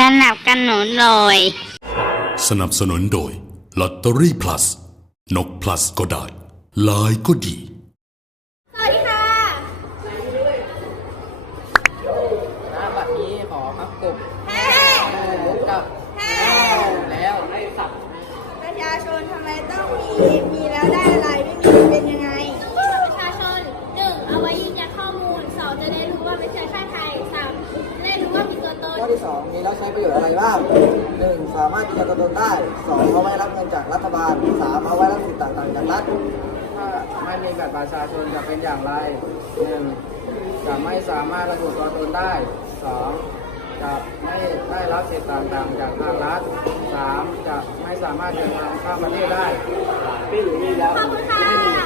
สนับสนุนโดยสนับสนุนโดยลอตเตอรี่พลัสนกพลัสก็ได้ไลน์ก็ดี สวัสดีค่ะบัดนี้ขอพักกบ แพ้ พบกับ แพ้ แล้วไอ้สัตว์ ประชาชนทำไมต้องมีแล้วได้อะไรไม่มีเป็นยังไง ประชาชน 1. เอาไว้ยืนยันข้อมูล 2. จะได้รู้ว่าเป็นเชื้อชาติไทย 3. ได้รู้ว่ามีตัวตน ข้อที่ 2 มีแล้วใช้ประโยชน์อะไรบ้าง 1. สามารถยืนยันตัวตนได้ 2. เอาไว้รับเงินจากรัฐบาล 3. เอาไว้รับสิทธิต่างๆจากรัฐถ้าไม่มีบัตรประชาชนจะเป็นอย่างไร 1. จะไม่สามารถระบุตัวตนได้ 2. จะไม่ได้รับสิทธิต่างๆจากทางรัฐ 3. จะไม่สามารถเดินทางข้ามประเทศได้ ขอบคุณค่ะ